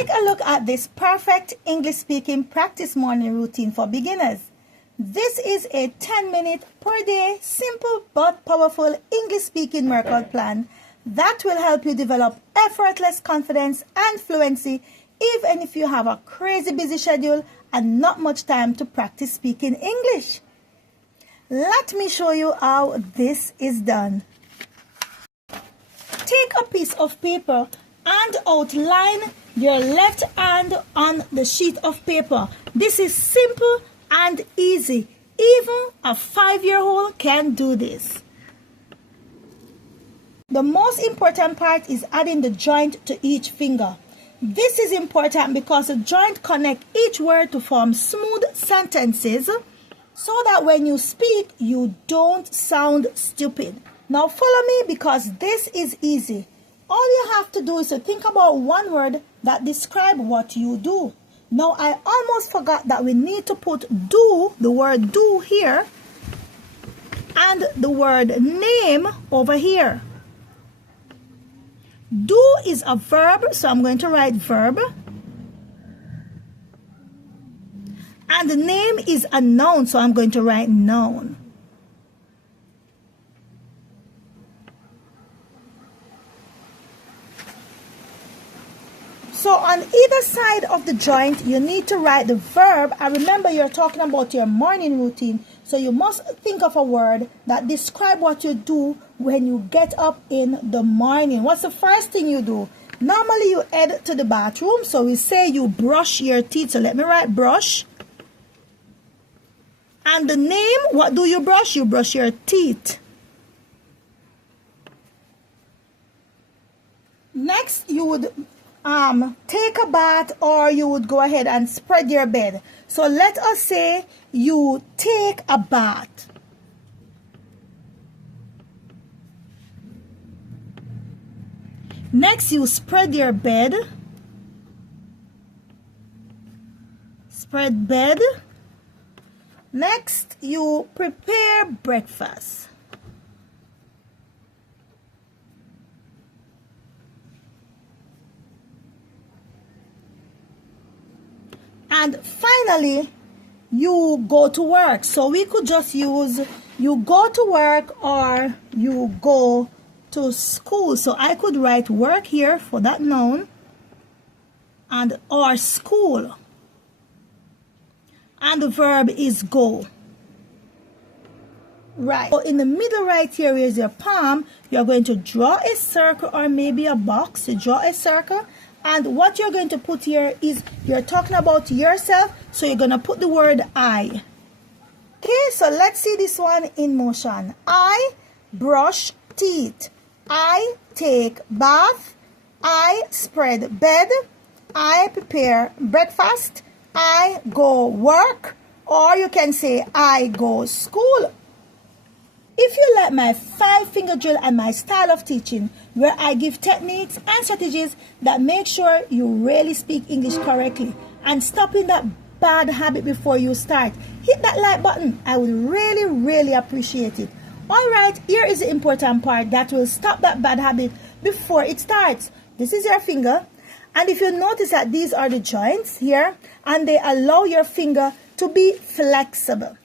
Take a look at this perfect English speaking practice morning routine for beginners. This is a 10-minute per day, simple but powerful English speaking workout plan that will help you develop effortless confidence and fluency even if you have a crazy busy schedule and not much time to practice speaking English. Let me show you how this is done. Take a piece of paper and outline your left hand on the sheet of paper. This is simple and easy. Even a 5-year-old can do this. The most important part is adding the joint to each finger. This is important because the joint connects each word to form smooth sentences so that when you speak, you don't sound stupid. Now follow me because this is easy. All you have to do is to think about one word that describes what you do. Now I almost forgot that we need to put do, the word do here, and the word name over here. Do is a verb, so I'm going to write verb. And the name is a noun, so I'm going to write noun. So on either side of the joint, you need to write the verb. And remember, you're talking about your morning routine. So you must think of a word that describes what you do when you get up in the morning. What's the first thing you do? Normally you head to the bathroom. So we say you brush your teeth. So let me write brush. And the name, what do you brush? You brush your teeth. Next, you would take a bath, or you would go ahead and spread your bed. So let us say you take a bath. Next, you spread your bed. Spread bed. Next, you prepare breakfast. And finally, you go to work. So we could just use you go to work or you go to school. So I could write work here for that noun and or school. And the verb is go. Right. So in the middle right here is your palm. You're going to draw a circle or maybe a box. You draw a circle. And what you're going to put here is you're talking about yourself. So you're going to put the word I. Okay, so let's see this one in motion. I brush teeth. I take bath. I spread bed. I prepare breakfast. I go work. Or you can say I go school. If you like my 5-finger drill and my style of teaching, where I give techniques and strategies that make sure you really speak English correctly and stopping that bad habit before you start, hit that like button. I would really appreciate it. Alright, here is the important part that will stop that bad habit before it starts. This is your finger. And if you notice that these are the joints here and they allow your finger to be flexible.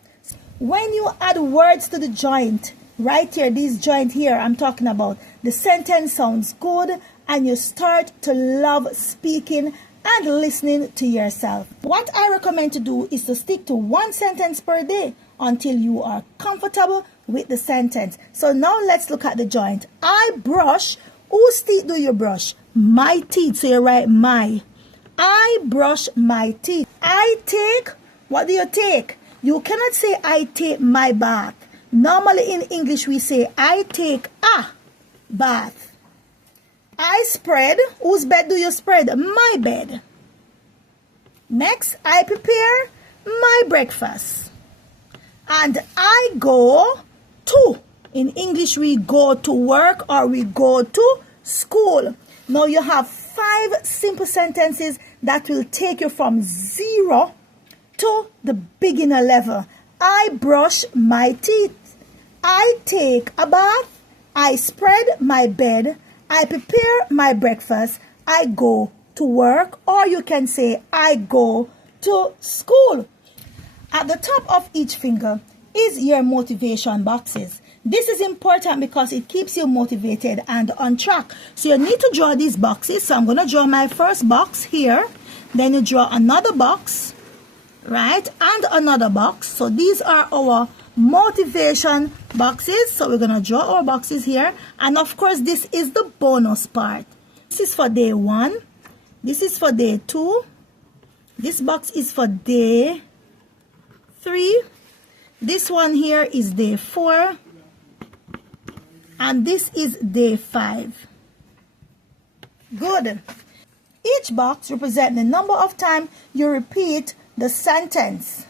When you add words to the joint, right here, this joint here I'm talking about, the sentence sounds good and you start to love speaking and listening to yourself. What I recommend to do is to stick to 1 sentence per day until you are comfortable with the sentence. So now let's look at the joint. I brush. Whose teeth do you brush? My teeth. So you write my. I brush my teeth. I take. What do you take? You cannot say I take my bath. Normally in English we say I take a bath. I spread. Whose bed do you spread? My bed. Next, I prepare my breakfast. And I go to. In English we go to work or we go to school. Now you have 5 simple sentences that will take you from 0 to the beginner level. I brush my teeth. I take a bath. I spread my bed. I prepare my breakfast. I go to work, or you can say I go to school. At the top of each finger is your motivation boxes. This is important because it keeps you motivated and on track. So you need to draw these boxes. So I'm going to draw my first box here. Then you draw another box, right? And another box. So these are our motivation boxes. So we're going to draw our boxes here. And of course, this is the bonus part. This is for day 1. This is for day 2. This box is for day 3. This one here is day 4. And this is day 5. Good. Each box represents the number of times you repeat the sentence.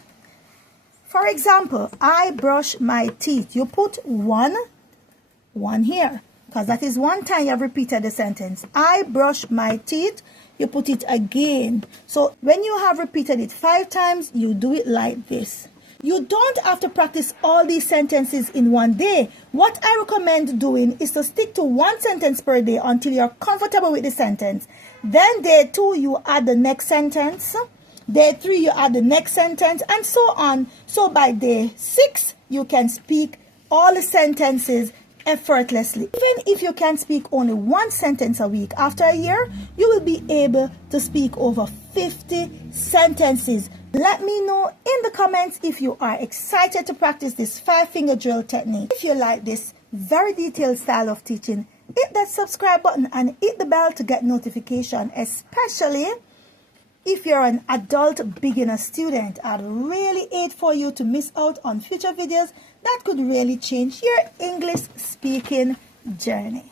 For example, I brush my teeth. You put one here, because that is one time you have repeated the sentence. I brush my teeth. You put it again. So when you have repeated it 5 times, you do it like this. You don't have to practice all these sentences in one day. What I recommend doing is to stick to 1 sentence per day until you're comfortable with the sentence. Then day 2, you add the next sentence. Day 3, you add the next sentence, and so on. So by day 6, you can speak all the sentences effortlessly. Even if you can speak only 1 sentence a week, after a year, you will be able to speak over 50 sentences. Let me know in the comments if you are excited to practice this 5-finger drill technique. If you like this very detailed style of teaching, hit that subscribe button and hit the bell to get notification, especially if you're an adult beginner student. I'd really hate for you to miss out on future videos that could really change your English speaking journey.